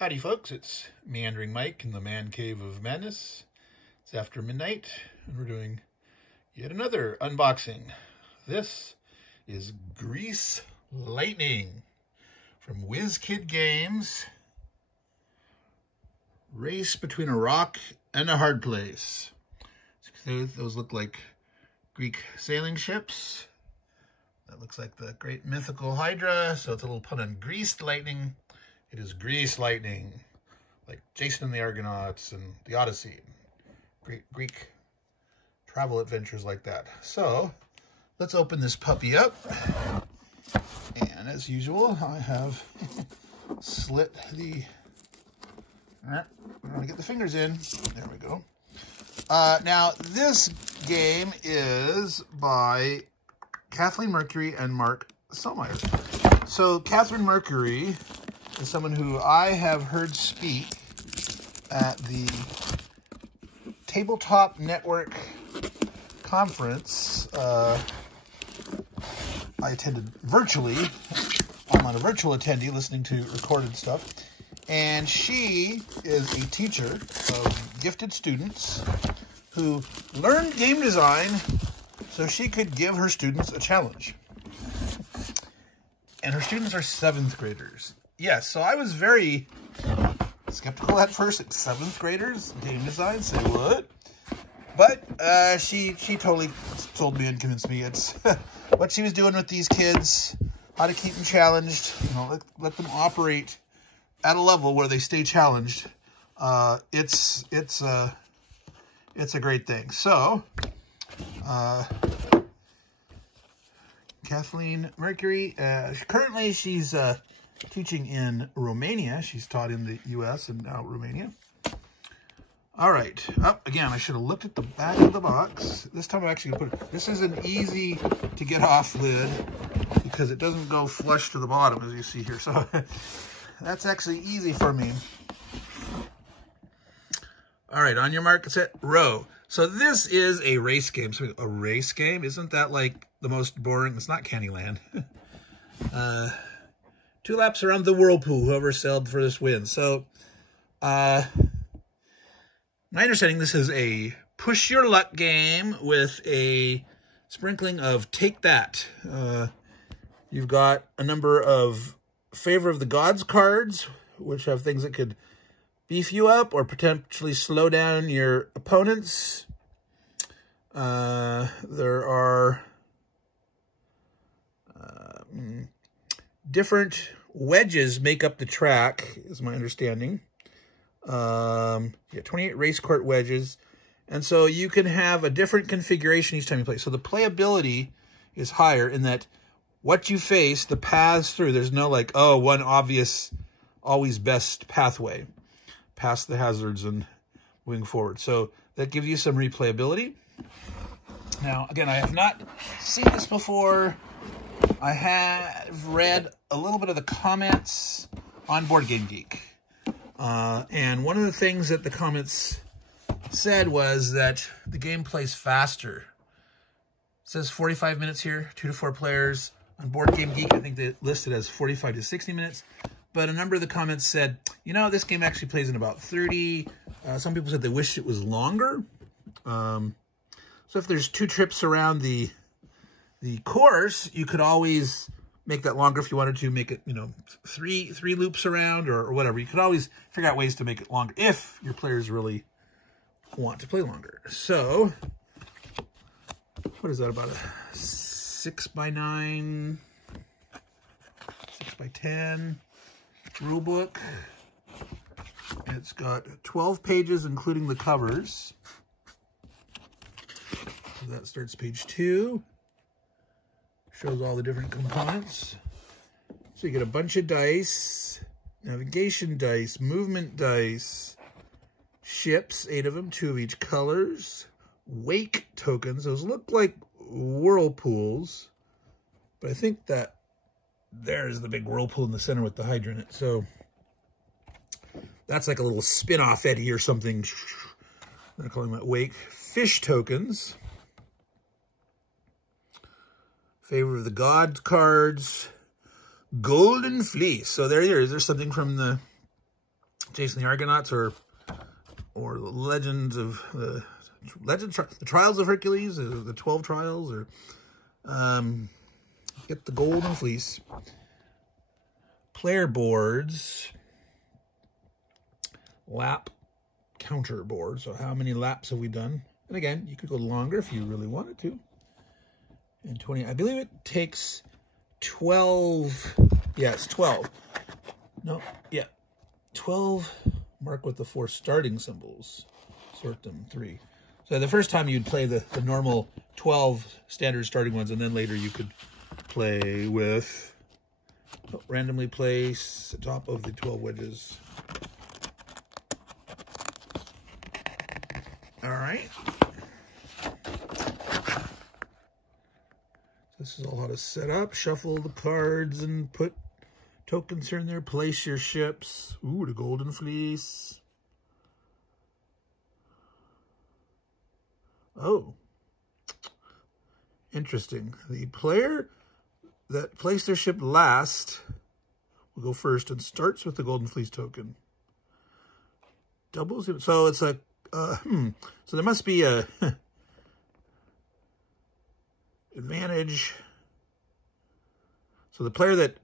Howdy folks, it's Meandering Mike in the Man Cave of Madness. It's after midnight and we're doing yet another unboxing. This is Grease Lightning from WizKids Games. Race between a rock and a hard place. Those look like Greek sailing ships. That looks like the great mythical Hydra, so it's a little pun on greased lightning. It is Grease Lightning, like Jason and the Argonauts and the Odyssey. Great Greek travel adventures like that. So, let's open this puppy up. And as usual, I have slit the... I'm going to get the fingers in. There we go. Now, this game is by Kathleen Mercury and Mark Solitaire. So, Kathleen Mercury is someone who I have heard speak at the Tabletop Network conference. I attended virtually. I'm on a virtual attendee listening to recorded stuff. And she is a teacher of gifted students who learned game design so she could give her students a challenge. And her students are 7th graders. Yes, so I was very skeptical at first. Like 7th graders, game design, say what? But she totally told me and convinced me it's what she was doing with these kids, how to keep them challenged, you know, let them operate at a level where they stay challenged. It's a great thing. So, Kathleen Mercury, currently she's teaching in Romania. She's taught in the U.S. and now Romania. All right. Again, I should have looked at the back of the box. This time I'm actually going to put it... This is an easy to get off lid because it doesn't go flush to the bottom, as you see here. So that's actually easy for me. All right. On your mark, set, row. So this is a race game. So a race game? Isn't that like the most boring? It's not Candyland. 2 laps around the whirlpool, whoever sailed for this wins. So, my understanding, this is a push your luck game with a sprinkling of take that. You've got a number of favor of the gods cards, which have things that could beef you up or potentially slow down your opponents. There are different wedges make up the track, is my understanding. Yeah, 28 race court wedges. And so you can have a different configuration each time you play. So the playability is higher in that what you face, the paths through, there's no like, oh, one obvious, always best pathway past the hazards and moving forward. So that gives you some replayability. Now, again, I have not seen this before. I have read a little bit of the comments on Board Game Geek. And one of the things that the comments said was that the game plays faster. It says 45 minutes here, 2 to 4 players. On Board Game Geek, I think they listed as 45 to 60 minutes. But a number of the comments said, you know, this game actually plays in about 30. Some people said they wished it was longer. So if there's 2 trips around the course, you could always make that longer if you wanted to, make it, you know, three loops around or whatever. You could always figure out ways to make it longer if your players really want to play longer. So, what is that, about a 6x9, 6x10 rule book? It's got 12 pages, including the covers. So that starts page 2. Shows all the different components. So you get a bunch of dice, navigation dice, movement dice, ships, 8 of them, 2 of each colors, wake tokens. Those look like whirlpools, but I think that there's the big whirlpool in the center with the Hydra in it. So that's like a little spin-off eddy or something. I'm calling that wake. Fish tokens. Favor of the God cards. Golden Fleece. So there is. There's something from the Jason the Argonauts or the Legends of the Trials of Hercules, or the 12 Trials, or get the Golden Fleece. Player boards, lap counter board. So how many laps have we done? And again, you could go longer if you really wanted to. And 20, I believe it takes 12. Yeah, it's 12. No, yeah, 12. Mark with the 4 starting symbols. Sort them 3. So the first time you'd play the normal 12 standard starting ones, and then later you could play with, randomly place the top of the 12 wedges. All right. This is all how to set up, shuffle the cards and put tokens here and there, place your ships. Ooh, the Golden Fleece. Oh, interesting. The player that placed their ship last will go first and starts with the Golden Fleece token. Doubles it. So it's a, so there must be a advantage. So the player that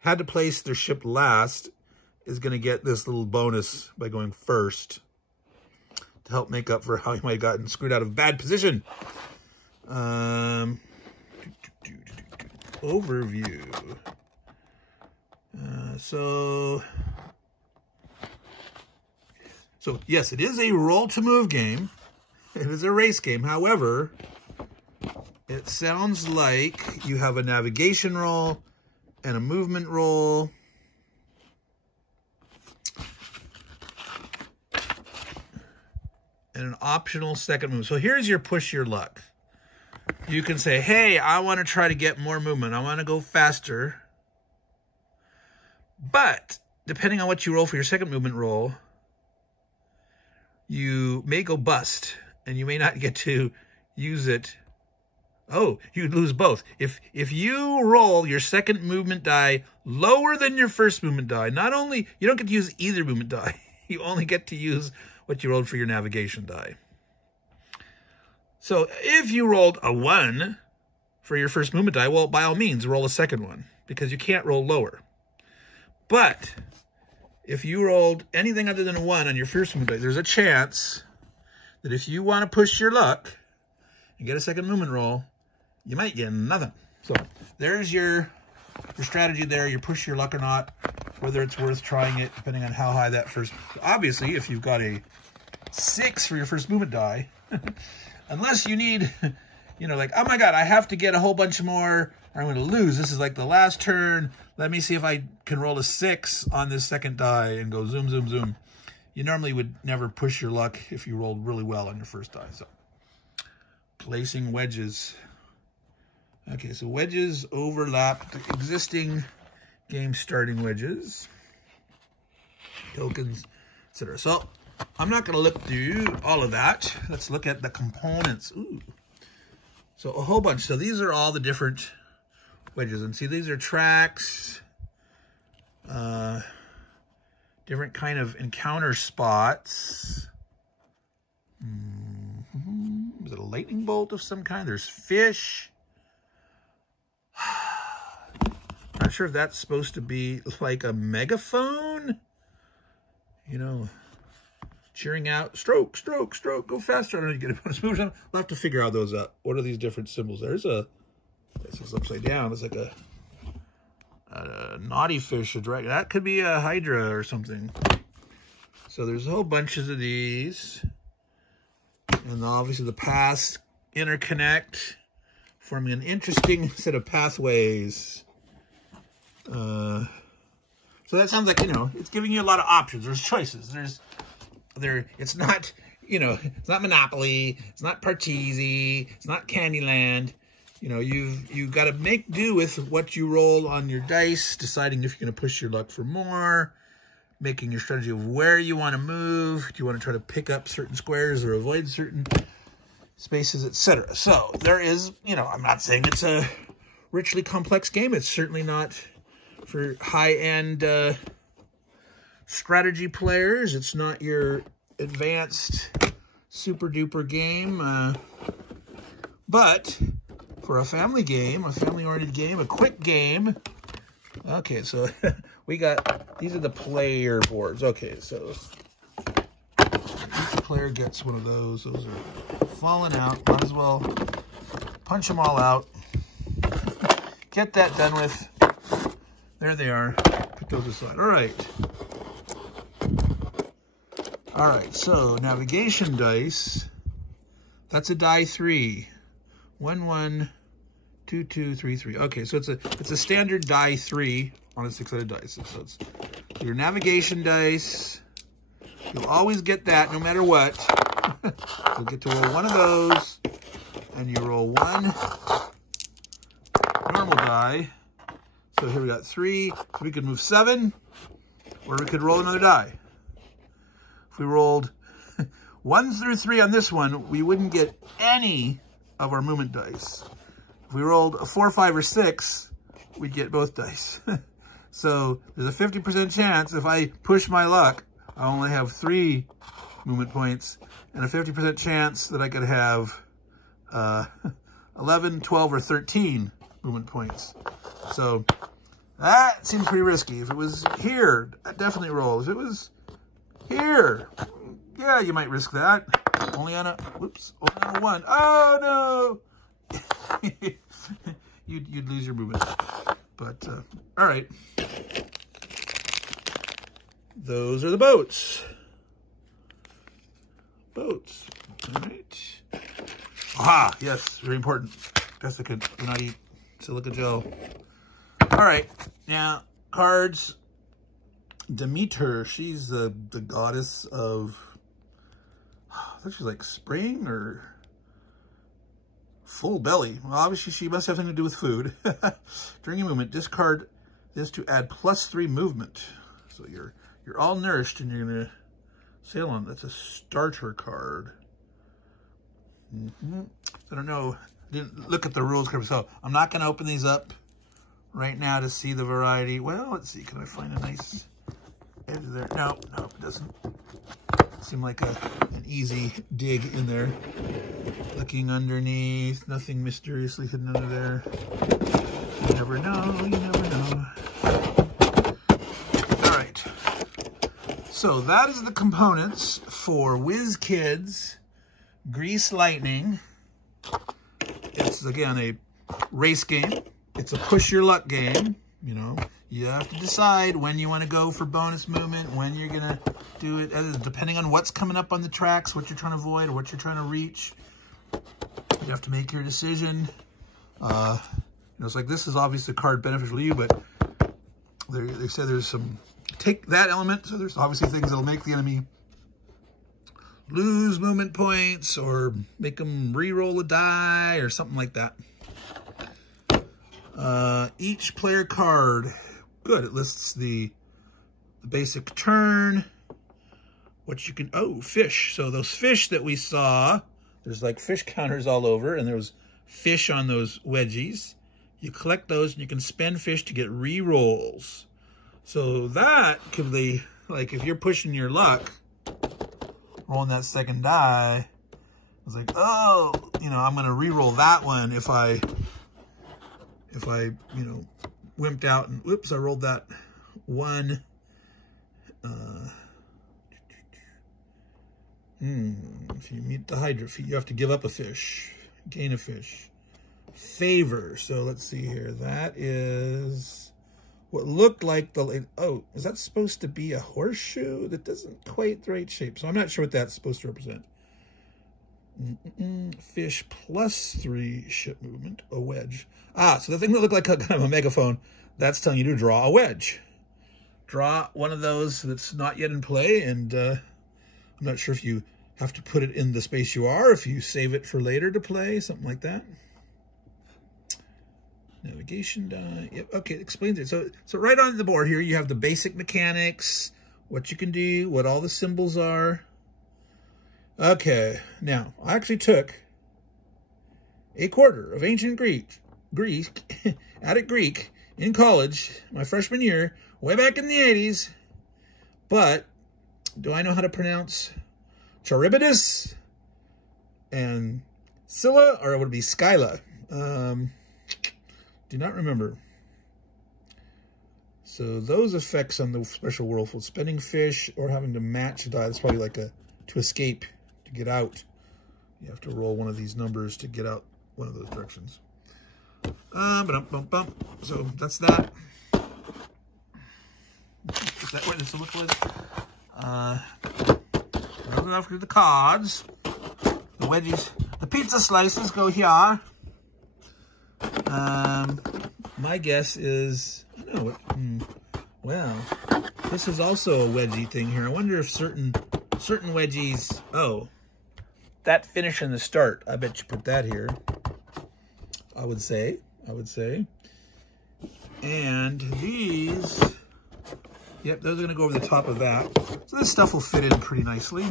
had to place their ship last is going to get this little bonus by going first to help make up for how he might have gotten screwed out of a bad position. Overview. So yes, it is a roll to move game. It is a race game. However, it sounds like you have a navigation roll and a movement roll. And an optional second move. So here's your push your luck. You can say, hey, I want to try to get more movement. I want to go faster. But depending on what you roll for your second movement roll, you may go bust and you may not get to use it. Oh, you'd lose both. If you roll your second movement die lower than your first movement die, not only, you don't get to use either movement die, you only get to use what you rolled for your navigation die. So if you rolled a 1 for your first movement die, well, by all means, roll a second one because you can't roll lower. But if you rolled anything other than a 1 on your first movement die, there's a chance that if you want to push your luck and get a second movement roll, you might get nothing. So there's your strategy there. You push your luck or not, whether it's worth trying it, depending on how high that first... Obviously, if you've got a 6 for your first movement die, unless you need, you know, like, oh my God, I have to get a whole bunch more, or I'm going to lose. This is like the last turn. Let me see if I can roll a 6 on this second die and go zoom, zoom, zoom. You normally would never push your luck if you rolled really well on your first die. So, placing wedges. Okay, so wedges overlap the existing game starting wedges, tokens, etc. So I'm not going to look through all of that. Let's look at the components. Ooh. So a whole bunch. So these are all the different wedges. And see, these are tracks, different kind of encounter spots. Is it a lightning bolt of some kind? There's fish. Not sure if that's supposed to be like a megaphone. You know, cheering out, stroke, stroke, stroke, go faster. I don't know, you get a bonus move. I'll have to figure out those out. What are these different symbols? There's a, this is upside down. It's like a naughty fish, a dragon. That could be a hydra or something. So there's a whole bunches of these. And obviously the paths interconnect, forming an interesting set of pathways. So that sounds like, you know, it's giving you a lot of options. There's choices. It's not, you know, it's not Monopoly. It's not Parcheesi. It's not Candyland. You know, you've got to make do with what you roll on your dice, deciding if you're going to push your luck for more, making your strategy of where you want to move. Do you want to try to pick up certain squares or avoid certain spaces, etc. So there is, you know, I'm not saying it's a richly complex game. It's certainly not for high-end strategy players. It's not your advanced super duper game, but for a family game, a family-oriented game, a quick game. Okay, so we got, these are the player boards. Okay, so each player gets one of those. Those are falling out. Might as well punch them all out. Get that done with. There they are. Put those aside. All right. All right, so navigation dice. That's a die 3. 1, 1, 2, 2, 3, 3. Okay, so it's a standard die 3 on a 6-sided dice. So it's your navigation dice. You'll always get that no matter what. You'll get to roll one of those, and you roll one normal die. So here we got 3. So we could move 7, or we could roll another die. If we rolled 1 through 3 on this one, we wouldn't get any of our movement dice. If we rolled a 4, 5, or 6, we'd get both dice. So there's a 50% chance if I push my luck, I only have 3 movement points, and a 50% chance that I could have 11, 12, or 13 movement points. So that seemed pretty risky. If it was here, I'd definitely roll. If it was here, yeah, you might risk that. Only on a, whoops, only on a 1. Oh, no. you'd lose your movement. But, all right. Those are the boats. Boats. All right. Ah, yes, very important. Jessica, do not eat silica gel. All right, now cards. Demeter, she's the goddess of, I think she's like spring or full belly. Well, obviously she must have something to do with food. During a movement, discard this to add +3 movement. So you're all nourished and you're gonna sail on. That's a starter card. I don't know. I didn't look at the rules carefully, so I'm not gonna open these up right now to see the variety. Well, let's see. Can I find a nice edge there? No, it doesn't seem like an easy dig in there. Looking underneath, nothing mysteriously hidden under there. You never know, you never know. All right. So that is the components for WizKids Grease Lightning. It's, again, a race game. It's a push your luck game. You know, you have to decide when you want to go for bonus movement, when you're going to do it, depending on what's coming up on the tracks, what you're trying to avoid, or what you're trying to reach. You have to make your decision. You know, it's like, this is obviously a card beneficial to you, but they say there's some, take that element, so there's obviously things that'll make the enemy lose movement points, or make them re-roll a die, or something like that. Each player card, good, it lists the basic turn, what you can, oh, fish. So those fish that we saw, there's like fish counters all over, and there was fish on those wedgies. You collect those, and you can spend fish to get re-rolls. So that could be, like, if you're pushing your luck, rolling that second die, it's like, oh, you know, I'm going to re-roll that one if I, you know, wimped out and, whoops, I rolled that one. If you meet the Hydra feat, you have to give up a fish, gain a fish. Favor. So let's see here. That is what looked like the, oh, is that supposed to be a horseshoe? That doesn't quite the right shape. So I'm not sure what that's supposed to represent. Fish +3 ship movement, a wedge. Ah, so the thing that looked like kind of a megaphone, that's telling you to draw a wedge. Draw one of those that's not yet in play, and I'm not sure if you have to put it in the space you are, if you save it for later to play, something like that. Navigation die. Yep, okay, it explains it. So right on the board here, you have the basic mechanics, what you can do, what all the symbols are. Okay, now, I actually took a quarter of ancient Greek, Attic Greek, in college, my freshman year, way back in the 80s, But do I know how to pronounce Charybdis and Scylla, or would it be Skyla? Do not remember. So those effects on the special whirlpool, spinning fish or having to match a die, that's probably like a to escape, to get out. You have to roll one of these numbers to get out one of those directions. So that's that. Is that where this look was? After the cards, the wedgies, the pizza slices go here. My guess is, I don't know what, well, this is also a wedgie thing here. I wonder if certain wedgies, oh, that finish in the start, I bet you put that here. I would say. And these, yep, those are gonna go over the top of that. So this stuff will fit in pretty nicely.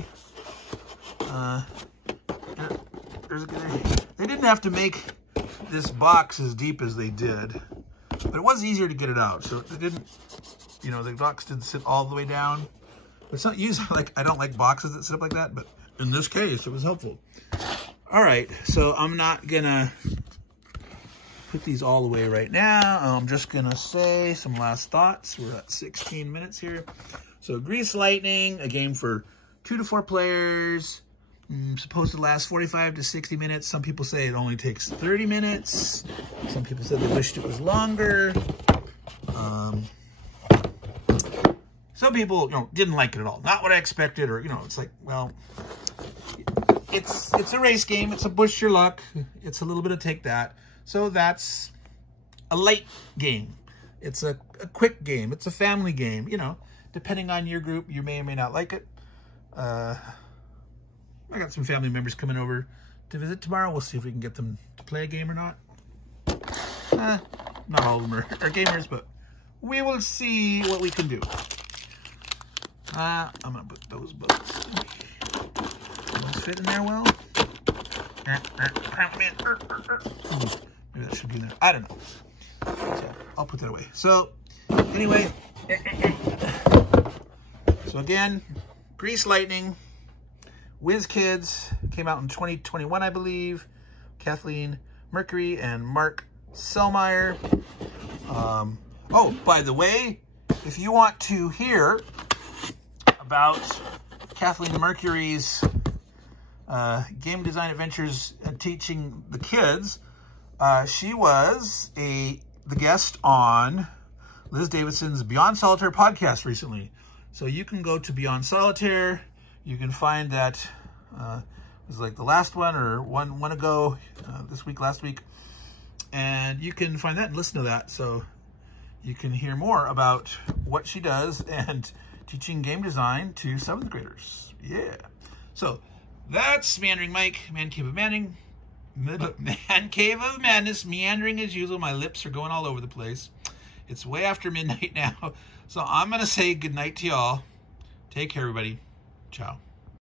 They didn't have to make this box as deep as they did, but it was easier to get it out. So it didn't, you know, the box didn't sit all the way down. It's not usually like, I don't like boxes that sit up like that, but in this case, it was helpful. All right, so I'm not gonna put these all away right now. I'm just gonna say some last thoughts. We're at 16 minutes here. So Grease Lightning, a game for 2 to 4 players. Supposed to last 45 to 60 minutes. Some people say it only takes 30 minutes. Some people said they wished it was longer. Some people, you know, didn't like it at all. Not what I expected, or, you know, it's like, well, it's a race game. It's a push your luck. It's a little bit of take that. So that's a light game. It's a quick game. It's a family game. You know, depending on your group, you may or may not like it. I got some family members coming over to visit tomorrow. We'll see if we can get them to play a game or not. Not all of them are gamers, but we will see what we can do. I'm going to put those boats. Those fit in there well. Maybe that should be there. I don't know. So I'll put that away. So anyway, so again, Grease Lightning, WizKids, came out in 2021, I believe. Kathleen, Mercury, and Mark Selmeyer. Oh, by the way, if you want to hear about Kathleen Mercury's game design adventures and teaching the kids, she was the guest on Liz Davidson's Beyond Solitaire podcast recently. So you can go to Beyond Solitaire. You can find that, it was like the last one or one ago, this week, last week. And you can find that and listen to that. So you can hear more about what she does and teaching game design to 7th graders. Yeah. So that's Meandering Mike, Man Cave of Manning. Man Cave of Madness, meandering as usual. My lips are going all over the place. It's way after midnight now. So I'm going to say goodnight to y'all. Take care, everybody. Ciao.